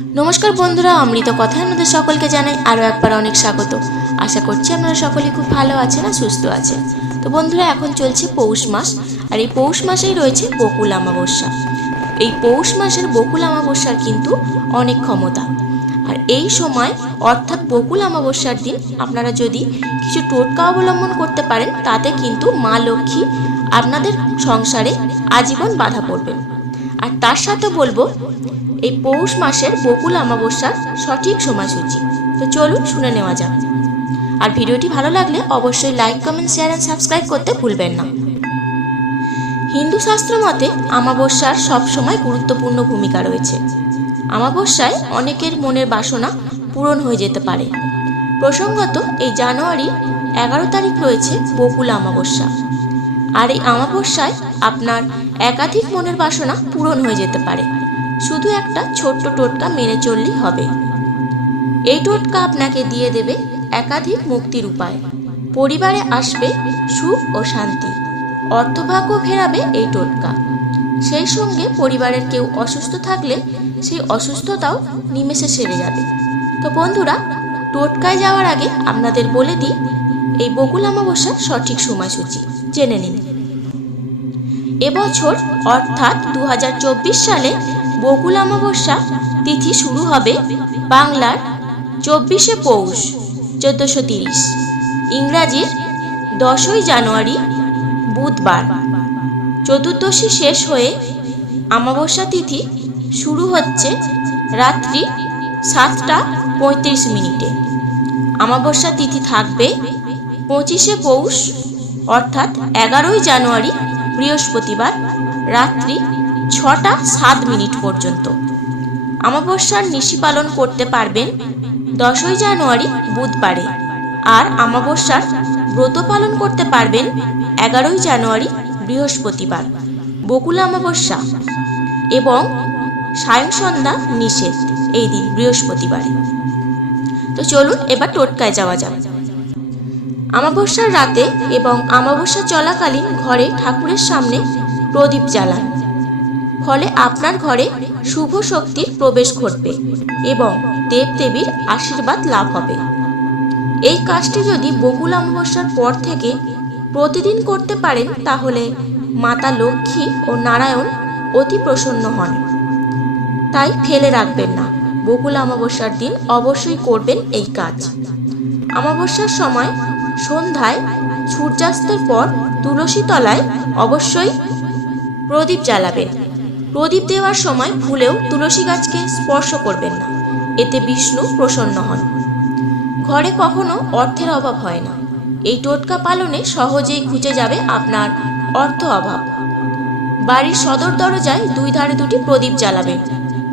নমস্কার বন্ধুরা, অমৃত কথায় আমাদের সকলকে জানাই আরও একবার অনেক স্বাগত। আশা করছি আপনারা সকলেই খুব ভালো আছেন আর সুস্থ আছেন। তো বন্ধুরা, এখন চলছে পৌষ মাস, আর এই পৌষ মাসেই রয়েছে বকুল অমাবস্যা। এই পৌষ মাসের বকুল অমাবস্যার কিন্তু অনেক ক্ষমতা। আর এই সময়, অর্থাৎ বকুল অমাবস্যার দিন, আপনারা যদি কিছু টোটকা অবলম্বন করতে পারেন, তাতে কিন্তু মা লক্ষ্মী আপনাদের সংসারে আজীবন বাধা পড়বেন। আর তার সাথে বলব, এই পৌষ মাসের বকুল অমাবস্যার সঠিক সময়সূচি। তো চলুন শুনে নেওয়া যাক। আর ভিডিওটি ভালো লাগলে অবশ্যই like comment share and subscribe করতে ভুলবেন না। হিন্দু শাস্ত্র মতে আমাবস্যার সবসময় গুরুত্বপূর্ণ ভূমিকা রয়েছে। আমাবস্যায় অনেকের মনের বাসনা পূরণ হয়ে যেতে পারে। প্রসঙ্গত এই জানুয়ারির এগারো তারিখ রয়েছে বকুল অমাবস্যা। আর এই অমাবস্যায় আপনার একাধিক মনের বাসনা পূরণ হয়ে যেতে পারে। শুধু একটা ছোট্ট টোটকা মেনে চললেই হবে। এই টোটকা আপনাকে দিয়ে দেবে একাধিক মুক্তির উপায়। পরিবারে আসবে সুখ ও শান্তি। অর্থভাগ্য ফেরাবে এই টোটকা। সেই সঙ্গে পরিবারের কেউ অসুস্থ থাকলে সেই অসুস্থতাও নিমেষে সেরে যাবে। তো বন্ধুরা, টোটকায় যাওয়ার আগে আপনাদের বলে দিই, এই বকুল অমাবস্যার সঠিক সময়সূচি। জেনে নিন। এবছর, অর্থাৎ দু হাজার চব্বিশ সালে বকুল অমাবস্যা তিথি শুরু হবে বাংলার চব্বিশে পৌষ, চোদ্দোশো তিরিশ। ইংরাজির দশই জানুয়ারি, বুধবার। চতুর্দশী শেষ হয়ে অমাবস্যা তিথি শুরু হচ্ছে রাত্রি সাতটা পঁয়ত্রিশ মিনিটে। অমাবস্যা তিথি থাকবে পঁচিশে পৌষ, অর্থাৎ এগারোই জানুয়ারি বৃহস্পতিবার রাত্রি ছটা সাত মিনিট পর্যন্ত। অমাবস্যার নিশি পালন করতে পারবেন দশই জানুয়ারি বুধবারে। আর অমাবস্যার ব্রত পালন করতে পারবেন এগারোই জানুয়ারি বৃহস্পতিবার, বকুল অমাবস্যা এবং সায়ং সন্ধ্যা নিষেধ এই দিন বৃহস্পতিবারে। তো চলুন এবার টোটকায় যাওয়া যাক। অমাবস্যার রাতে এবং অমাবস্যা চলাকালীন ঘরে ঠাকুরের সামনে প্রদীপ জ্বালান ফলে আপনার ঘরে শুভ শক্তির প্রবেশ ঘটবে এবং দেবদেবীর আশীর্বাদ লাভ হবে। এই কাজটি যদি বকুল অমাবস্যার পর থেকে প্রতিদিন করতে পারেন, তাহলে মাতা লক্ষ্মী ও নারায়ণ অতি প্রসন্ন হন। তাই ফেলে রাখবেন না। বকুল অমাবস্যার দিন অবশ্যই করবেন এই কাজ। অমাবস্যার সময় সন্ধ্যায় সূর্যাস্তের পর তুলসী তলায় অবশ্যই প্রদীপ জ্বালাবেন প্রদীপ দেওয়ার সময় ভুলেও তুলসী গাছকে স্পর্শ করবেন না। এতে বিষ্ণু প্রসন্ন হন। ঘরে কখনো অর্থের অভাব হয় না। এই টোটকা পালনে সহজেই খুঁজে যাবে আপনার অর্থ অভাব। বাড়ির সদর দরজায় দুই ধারে দুটি প্রদীপ জ্বালাবেন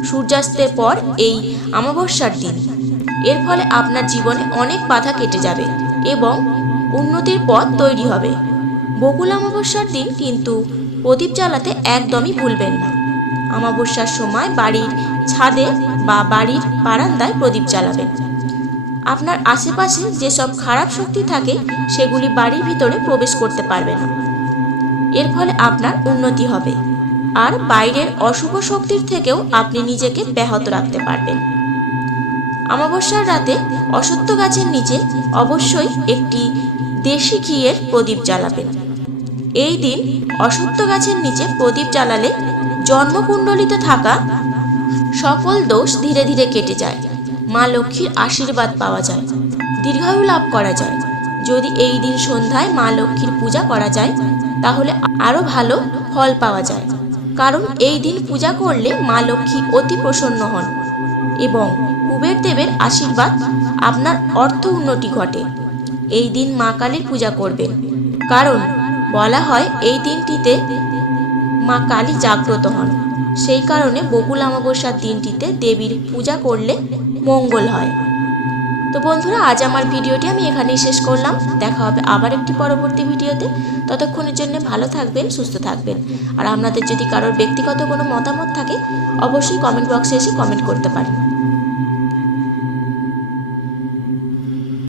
সূর্যাস্তের পর এই অমাবস্যার দিন। এর ফলে আপনার জীবনে অনেক বাধা কেটে যাবে এবং উন্নতির পথ তৈরি হবে। বকুল অমাবস্যার দিন কিন্তু প্রদীপ জ্বালাতে একদমই ভুলবেন না। অমাবস্যার সময় বাড়ির ছাদে বা বাড়ির বারান্দায় প্রদীপ জ্বালাবেন। আপনার আশেপাশে যেসব খারাপ শক্তি থাকে, সেগুলি বাড়ির ভিতরে প্রবেশ করতে পারবে না। এর ফলে আপনার উন্নতি হবে। আর বাইরের অশুভ শক্তির থেকেও আপনি নিজেকে ব্যাহত রাখতে পারবেন। অমাবস্যার রাতে অসত্য গাছের নিচে অবশ্যই একটি দেশি ঘিয়ের প্রদীপ জ্বালাবেন। এই দিন অসত্য গাছের নিচে প্রদীপ জ্বালালে জন্মকুণ্ডলিতে থাকা সকল দোষ ধীরে ধীরে কেটে যায়। মা লক্ষ্মীর আশীর্বাদ পাওয়া যায়, দীর্ঘায়ু লাভ করা যায়। যদি এই দিন সন্ধ্যায় মা লক্ষ্মীর পূজা করা যায়, তাহলে আরও ভালো ফল পাওয়া যায়। কারণ এই দিন পূজা করলে মা লক্ষ্মী অতি প্রসন্ন হন এবং কুবের দেবের আশীর্বাদ, আপনার অর্থ উন্নতি ঘটে। এই দিন মা কালীর পূজা করবেন। কারণ বলা হয়, এই দিনটিতে মা কালী জাগ্রত হন। সেই কারণে বকুল অমাবস্যার দিনটিতে দেবীর পূজা করলে মঙ্গল হয়। তো বন্ধুরা, আজ আমার ভিডিওটি আমি এখানেই শেষ করলাম। দেখা হবে আবার একটি পরবর্তী ভিডিওতে। ততক্ষণের জন্য ভালো থাকবেন, সুস্থ থাকবেন। আর আপনাদের যদি কারোর ব্যক্তিগত কোনো মতামত থাকে, অবশ্যই কমেন্ট বক্সে এসে কমেন্ট করতে পারেন।